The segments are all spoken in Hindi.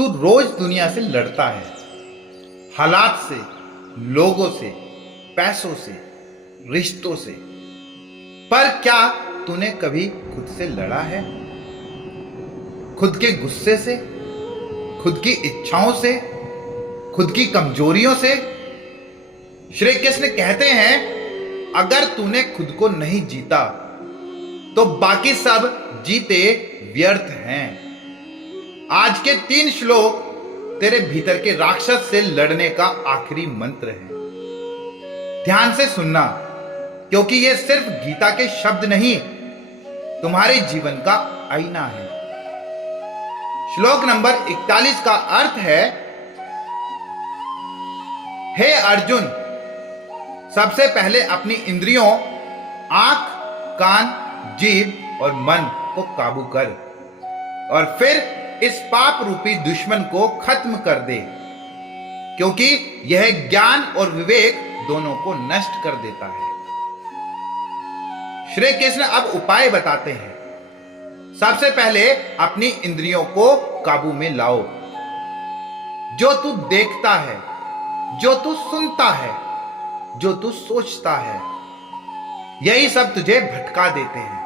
तू रोज दुनिया से लड़ता है, हालात से, लोगों से, पैसों से, रिश्तों से। पर क्या तूने कभी खुद से लड़ा है? खुद के गुस्से से, खुद की इच्छाओं से, खुद की कमजोरियों से? श्री कृष्ण कहते हैं, अगर तूने खुद को नहीं जीता तो बाकी सब जीते व्यर्थ हैं। आज के 3 श्लोक तेरे भीतर के राक्षस से लड़ने का आखिरी मंत्र है। ध्यान से सुनना, क्योंकि ये सिर्फ गीता के शब्द नहीं, तुम्हारे जीवन का आईना है। श्लोक नंबर 41 का अर्थ है, हे अर्जुन, सबसे पहले अपनी इंद्रियों आंख, कान, जीभ और मन को काबू कर और फिर इस पाप रूपी दुश्मन को खत्म कर दे, क्योंकि यह ज्ञान और विवेक दोनों को नष्ट कर देता है। श्री कृष्ण अब उपाय बताते हैं। सबसे पहले अपनी इंद्रियों को काबू में लाओ। जो तू देखता है, जो तू सुनता है, जो तू सोचता है, यही सब तुझे भटका देते हैं।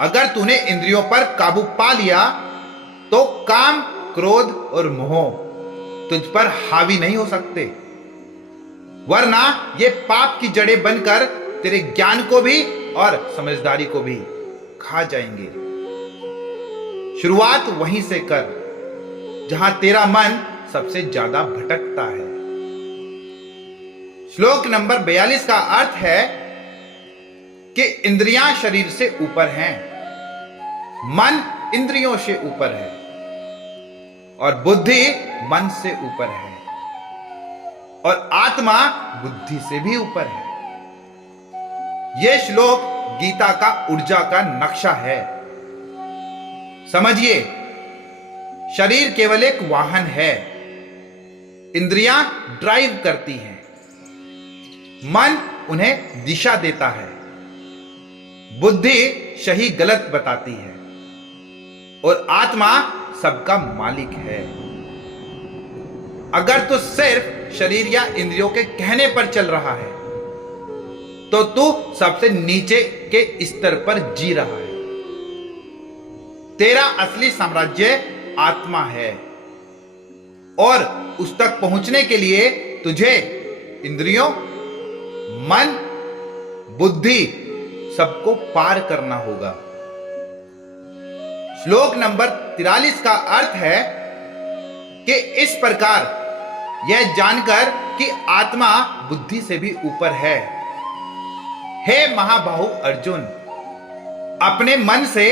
अगर तूने इंद्रियों पर काबू पा लिया तो काम, क्रोध और मोह तुझ पर हावी नहीं हो सकते, वरना ये पाप की जड़ें बनकर तेरे ज्ञान को भी और समझदारी को भी खा जाएंगे। शुरुआत वहीं से कर जहां तेरा मन सबसे ज्यादा भटकता है। श्लोक नंबर 42 का अर्थ है कि इंद्रियां शरीर से ऊपर हैं, मन इंद्रियों से ऊपर है और बुद्धि मन से ऊपर है और आत्मा बुद्धि से भी ऊपर है। यह श्लोक गीता का ऊर्जा का नक्शा है। समझिए, शरीर केवल एक वाहन है, इंद्रियां ड्राइव करती हैं, मन उन्हें दिशा देता है, बुद्धि सही गलत बताती है और आत्मा सबका मालिक है। अगर तू सिर्फ शरीर या इंद्रियों के कहने पर चल रहा है तो तू सबसे नीचे के स्तर पर जी रहा है। तेरा असली साम्राज्य आत्मा है और उस तक पहुंचने के लिए तुझे इंद्रियों, मन, बुद्धि सबको पार करना होगा। श्लोक नंबर 43 का अर्थ है कि इस प्रकार यह जानकर कि आत्मा बुद्धि से भी ऊपर है। हे महाबाहु अर्जुन, अपने मन से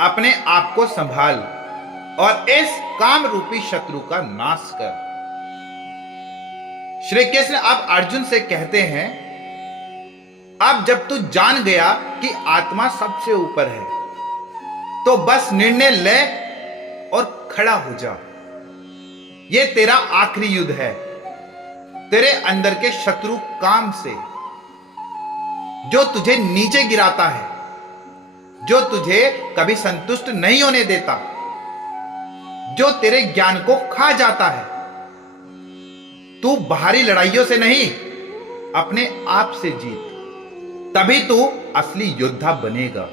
अपने आप को संभाल और इस काम रूपी शत्रु का नाश कर। श्री कृष्ण अब अर्जुन से कहते हैं, अब जब तू जान गया कि आत्मा सबसे ऊपर है तो बस निर्णय ले और खड़ा हो जा। यह तेरा आखिरी युद्ध है तेरे अंदर के शत्रु काम से, जो तुझे नीचे गिराता है, जो तुझे कभी संतुष्ट नहीं होने देता, जो तेरे ज्ञान को खा जाता है। तू बाहरी लड़ाइयों से नहीं, अपने आप से जीत, तभी तू असली योद्धा बनेगा।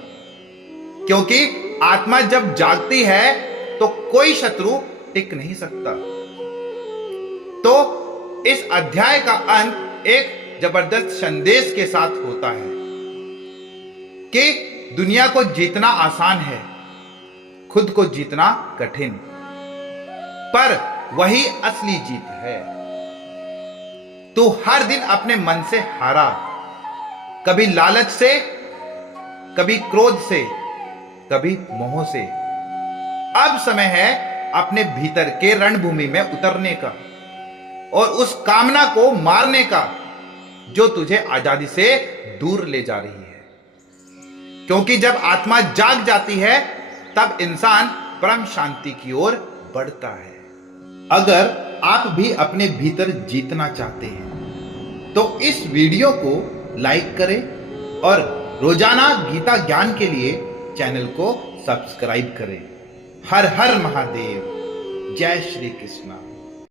क्योंकि आत्मा जब जागती है तो कोई शत्रु टिक नहीं सकता। तो इस अध्याय का अंत एक जबरदस्त संदेश के साथ होता है कि दुनिया को जीतना आसान है, खुद को जीतना कठिन, पर वही असली जीत है। तू हर दिन अपने मन से हारा, कभी लालच से, कभी क्रोध से, कभी मोह से। अब समय है अपने भीतर के रणभूमि में उतरने का और उस कामना को मारने का जो तुझे आजादी से दूर ले जा रही है। क्योंकि जब आत्मा जाग जाती है तब इंसान परम शांति की ओर बढ़ता है। अगर आप भी अपने भीतर जीतना चाहते हैं तो इस वीडियो को लाइक करें और रोजाना गीता ज्ञान के लिए चैनल को सब्सक्राइब करें। हर हर महादेव। जय श्री कृष्णा।